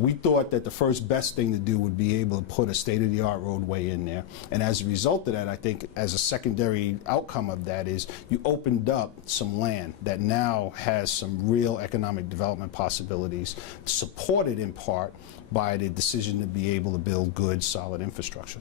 We thought that the first best thing to do would be able to put a state-of-the-art roadway in there. And as a result of that, I think as a secondary outcome of that is you opened up some land that now has some real economic development possibilities, supported in part by the decision to be able to build good, solid infrastructure.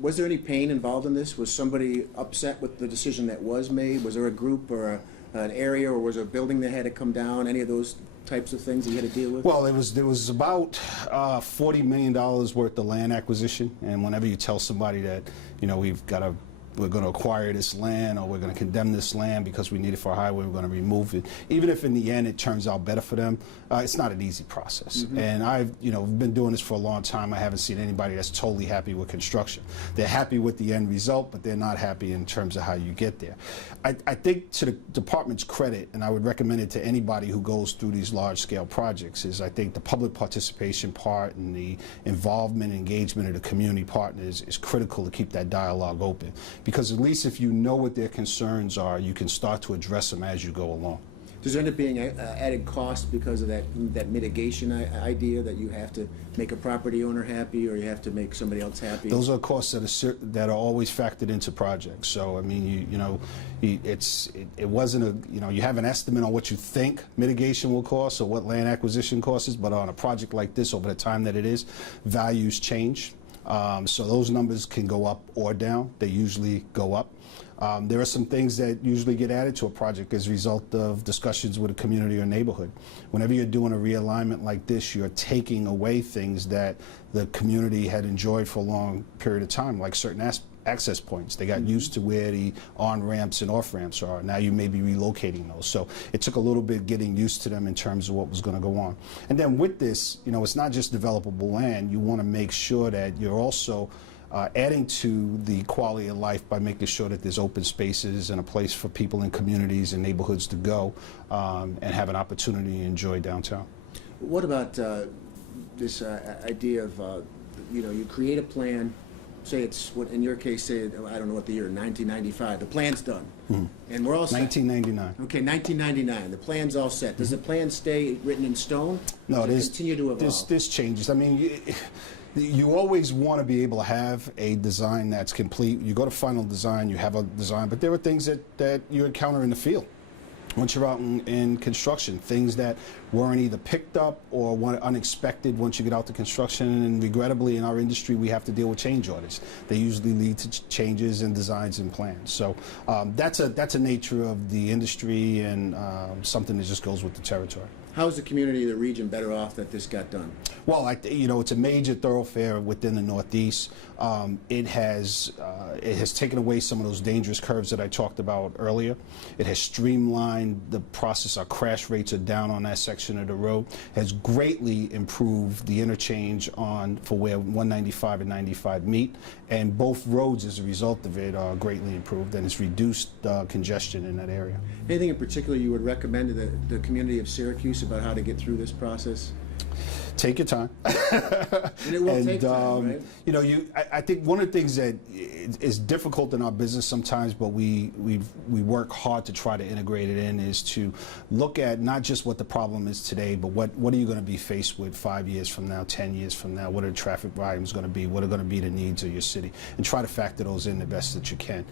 Was there any pain involved in this? Was somebody upset with the decision that was made? Was there a group or an area, or was there a building that had to come down? Any of those types of things that you had to deal with? Well, there was about $40 million worth of land acquisition, and whenever you tell somebody that, you know, we're going to acquire this land, or we're going to condemn this land because we need it for a highway, we're going to remove it. Even if in the end it turns out better for them, it's not an easy process. And I've been doing this for a long time. I haven't seen anybody that's totally happy with construction. They're happy with the end result, but they're not happy in terms of how you get there. I think to the department's credit, and I would recommend it to anybody who goes through these large-scale projects, is I think the public participation part and the involvement and engagement of the community partners is critical to keep that dialogue open. Because at least if you know what their concerns are, you can start to address them as you go along. Does there end up being added cost because of that mitigation idea, that you have to make a property owner happy or you have to make somebody else happy? Those are costs that are always factored into projects. So I mean, it wasn't you have an estimate on what you think mitigation will cost or what land acquisition cost is, but on a project like this, over the time that it is, values change. So those numbers can go up or down. They usually go up. There are some things that usually get added to a project as a result of discussions with a community or neighborhood. Whenever you're doing a realignment like this, you're taking away things that the community had enjoyed for a long period of time, like certain access points. They got used to where the on-ramps and off-ramps are. Now you may be relocating those. So it took a little bit getting used to them in terms of what was going to go on. And then with this, it's not just developable land. You want to make sure that you're also adding to the quality of life by making sure that there's open spaces and a place for people in communities and neighborhoods to go and have an opportunity to enjoy downtown. What about this idea of, you create a plan, say it's, what in your case, say, I don't know what the year, 1995, the plan's done. And we're all set. 1999. Okay, 1999, the plan's all set. Does the plan stay written in stone? No, does it continue to evolve? This changes. I mean, you always want to be able to have a design that's complete. You go to final design, you have a design, but there are things that you encounter in the field. Once you're out in construction, things that weren't either picked up or were unexpected once you get out to construction, and regrettably in our industry we have to deal with change orders. They usually lead to changes in designs and plans. So that's a nature of the industry, and something that just goes with the territory. How is the community of the region better off that this got done? Well, it's a major thoroughfare within the Northeast. It has taken away some of those dangerous curves that I talked about earlier. It has streamlined the process. Our crash rates are down on that section of the road. Has greatly improved the interchange for where 195 and 95 meet, and both roads, as a result of it, are greatly improved, and it's reduced congestion in that area. Anything in particular you would recommend to the community of Syracuse about how to get through this process? Take your time. And it will take time, right? I think one of the things that is difficult in our business sometimes, but we work hard to try to integrate it in, is to look at not just what the problem is today, but what are you going to be faced with 5 years from now, 10 years from now? What are the traffic volumes going to be? What are going to be the needs of your city? And try to factor those in the best that you can.